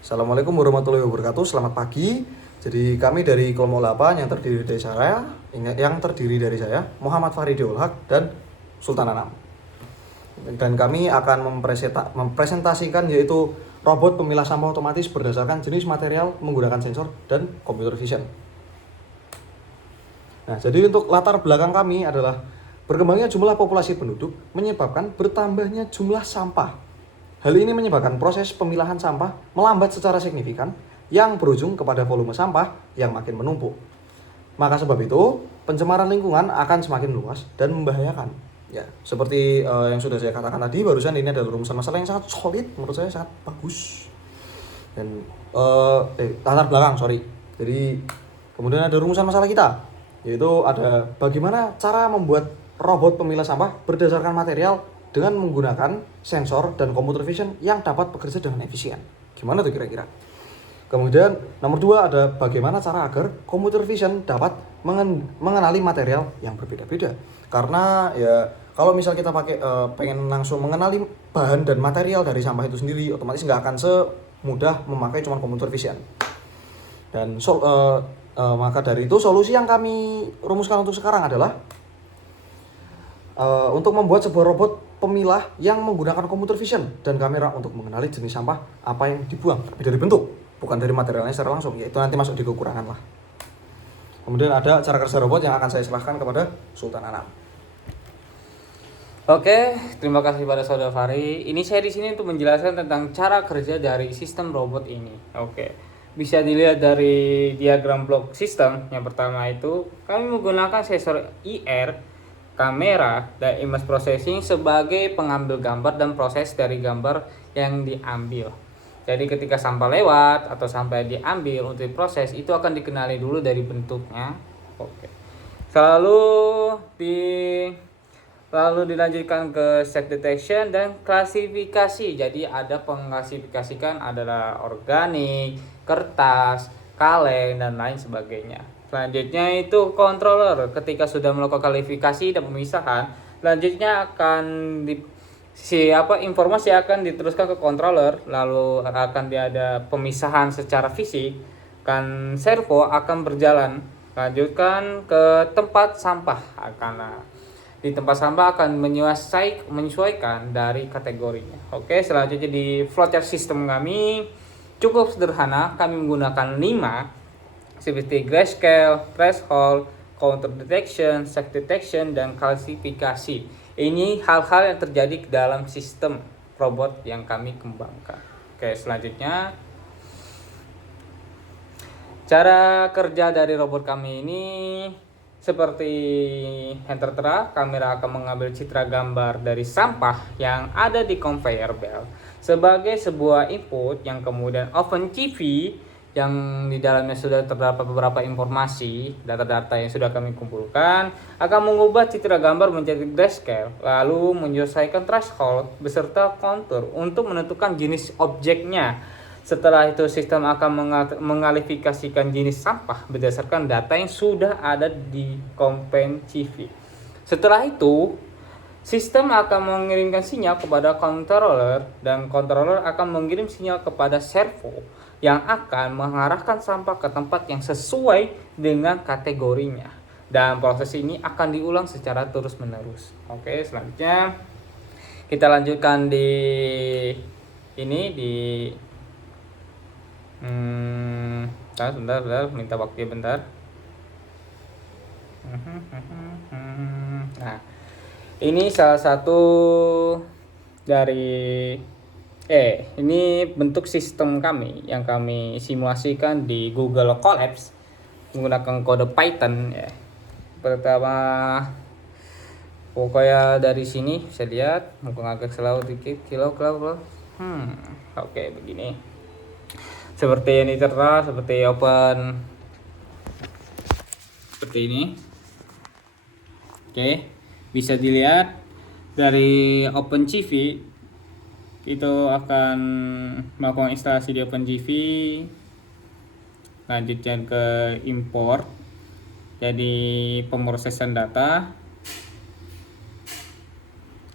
Assalamualaikum warahmatullahi wabarakatuh. Selamat pagi. Jadi kami dari kelompok 8 yang terdiri dari saya Muhammad Faridul Haq dan Sultan Anam. Dan kami akan mempresentasikan yaitu robot pemilah sampah otomatis berdasarkan jenis material menggunakan sensor dan computer vision. Nah, jadi untuk latar belakang kami adalah berkembangnya jumlah populasi penduduk menyebabkan bertambahnya jumlah sampah. Hal ini menyebabkan proses pemilahan sampah melambat secara signifikan yang berujung kepada volume sampah yang makin menumpuk. Maka sebab itu, pencemaran lingkungan akan semakin luas dan membahayakan. Ya, seperti yang sudah saya katakan tadi, barusan ini adalah rumusan masalah yang sangat solid, menurut saya sangat bagus. Dan latar belakang, sorry. Jadi kemudian ada rumusan masalah kita, yaitu ada bagaimana cara membuat robot pemilah sampah berdasarkan material dengan menggunakan sensor dan computer vision yang dapat bekerja dengan efisien. Gimana tuh kira-kira? Kemudian nomor 2 ada bagaimana cara agar computer vision dapat mengenali material yang berbeda-beda. Karena ya kalau misal kita pakai pengen langsung mengenali bahan dan material dari sampah itu sendiri, otomatis nggak akan semudah memakai cuma computer vision. Dan maka dari itu solusi yang kami rumuskan untuk sekarang adalah untuk membuat sebuah robot pemilah yang menggunakan computer vision dan kamera untuk mengenali jenis sampah apa yang dibuang, tapi dari bentuk, bukan dari materialnya secara langsung, yaitu nanti masuk di kekurangan lah. Kemudian ada cara kerja robot yang akan saya serahkan kepada Sultan Anam. Oke, terima kasih pada Saudara Fari. Ini saya di sini untuk menjelaskan tentang cara kerja dari sistem robot ini. Oke, bisa dilihat dari diagram blok sistem. Yang pertama itu kami menggunakan sensor IR, kamera, dan image processing sebagai pengambil gambar dan proses dari gambar yang diambil. Jadi ketika sampah lewat atau sampai diambil untuk diproses, itu akan dikenali dulu dari bentuknya. Oke. Lalu dilanjutkan ke set detection dan klasifikasi. Jadi ada pengklasifikasikan adalah organik, kertas, kaleng, dan lain sebagainya. Selanjutnya itu controller. Ketika sudah melakukan kualifikasi dan pemisahan, selanjutnya akan informasi akan diteruskan ke controller, lalu akan ada pemisahan secara fisik, kan servo akan berjalan lanjutkan ke tempat sampah. Di tempat sampah akan menyesuaikan dari kategorinya. Oke, selanjutnya di flowchart sistem kami cukup sederhana. Kami menggunakan 5 seperti grayscale, threshold, counter detection, set detection, dan klasifikasi. Ini hal-hal yang terjadi dalam sistem robot yang kami kembangkan. Oke, selanjutnya cara kerja dari robot kami ini seperti yang tertera, kamera akan mengambil citra gambar dari sampah yang ada di conveyor belt sebagai sebuah input yang kemudian OpenCV yang di dalamnya sudah terdapat beberapa informasi, data-data yang sudah kami kumpulkan, akan mengubah citra gambar menjadi grayscale, lalu menyelesaikan threshold beserta contour untuk menentukan jenis objeknya. Setelah itu sistem akan mengklasifikasikan jenis sampah berdasarkan data yang sudah ada di OpenCV. Setelah itu, sistem akan mengirimkan sinyal kepada controller dan controller akan mengirim sinyal kepada servo yang akan mengarahkan sampah ke tempat yang sesuai dengan kategorinya. Dan proses ini akan diulang secara terus-menerus. Oke, selanjutnya kita lanjutkan di bentar, minta waktu bentar. Nah, ini salah satu dari ini bentuk sistem kami yang kami simulasikan di Google Colabs menggunakan kode Python ya. Pertama, pokoknya dari sini bisa lihat, mungkin agak selalu dikit oke, begini. Seperti ini tertera, seperti open seperti ini. Oke, bisa dilihat dari OpenCV itu akan melakukan instalasi di OpenCV, lanjutkan ke import, jadi pemrosesan data,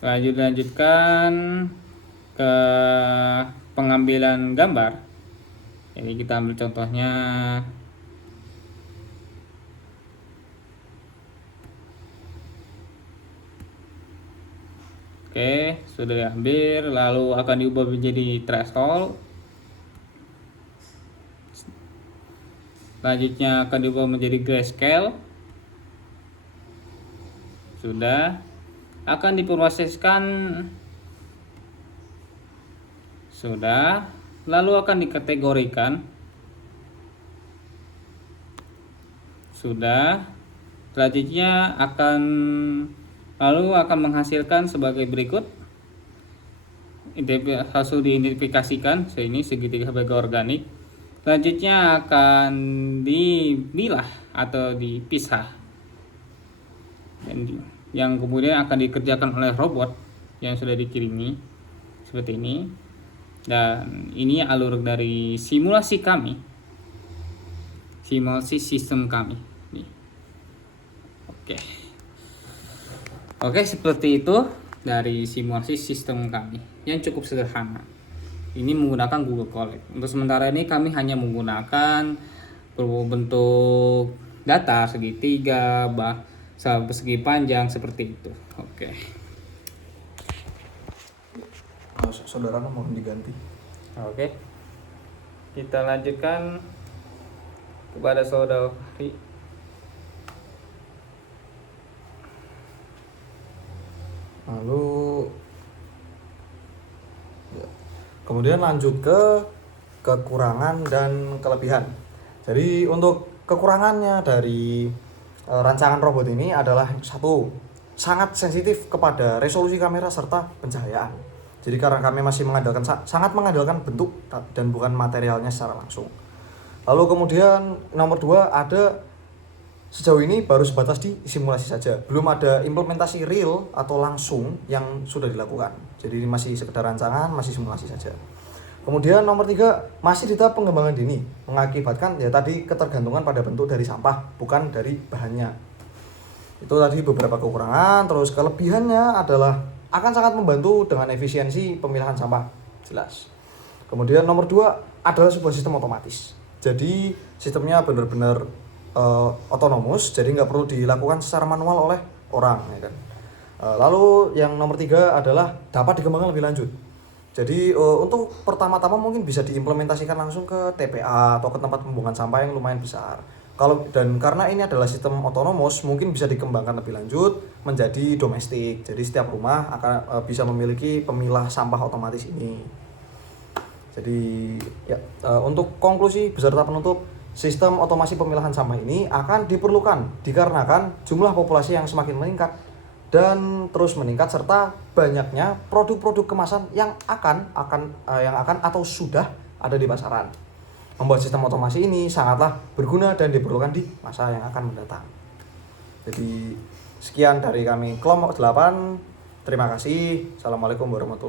lanjutkan ke pengambilan gambar. Jadi kita ambil contohnya. Oke, sudah diambil, lalu akan diubah menjadi threshold. Selanjutnya akan diubah menjadi grayscale. Sudah. Akan diproseskan. Sudah. Lalu akan dikategorikan. Sudah. Selanjutnya akan menghasilkan sebagai berikut. Hasil diidentifikasikan, ini segitiga sebagai organik. Selanjutnya akan dipilah atau dipisah, yang kemudian akan dikerjakan oleh robot yang sudah dikirimi seperti ini. Dan ini alur dari simulasi kami, simulasi sistem kami. Nih. Oke, seperti itu dari simulasi sistem kami yang cukup sederhana. Ini menggunakan Google Colab. Untuk sementara ini kami hanya menggunakan bentuk data segitiga, segi panjang seperti itu. Oke. Saudara mohon diganti. Oke. Kita lanjutkan kepada saudara. Lalu kemudian lanjut ke kekurangan dan kelebihan. Jadi untuk kekurangannya dari rancangan robot ini adalah satu, sangat sensitif kepada resolusi kamera serta pencahayaan. Jadi karena kami masih sangat mengandalkan bentuk dan bukan materialnya secara langsung. Lalu kemudian nomor 2, ada sejauh ini baru sebatas di simulasi saja, belum ada implementasi real atau langsung yang sudah dilakukan. Jadi ini masih sekedar rancangan, masih simulasi saja. Kemudian nomor 3, masih di tahap pengembangan dini, mengakibatkan ya tadi ketergantungan pada bentuk dari sampah, bukan dari bahannya. Itu tadi beberapa kekurangan. Terus kelebihannya adalah akan sangat membantu dengan efisiensi pemilahan sampah, jelas. Kemudian nomor 2 adalah sebuah sistem otomatis. Jadi sistemnya benar-benar otonomus, jadi nggak perlu dilakukan secara manual oleh orang, ya kan. Lalu yang nomor 3 adalah dapat dikembangkan lebih lanjut. Jadi untuk pertama-tama mungkin bisa diimplementasikan langsung ke TPA atau ke tempat pembuangan sampah yang lumayan besar. Karena ini adalah sistem otonomus, mungkin bisa dikembangkan lebih lanjut menjadi domestik. Jadi setiap rumah akan bisa memiliki pemilah sampah otomatis ini. Jadi ya, untuk konklusi beserta penutup, sistem otomasi pemilahan sampah ini akan diperlukan dikarenakan jumlah populasi yang semakin meningkat dan terus meningkat serta banyaknya produk-produk kemasan yang akan atau sudah ada di pasaran. Membuat sistem otomasi ini sangatlah berguna dan diperlukan di masa yang akan mendatang. Jadi sekian dari kami kelompok 8. Terima kasih. Assalamualaikum warahmatullahi wabarakatuh.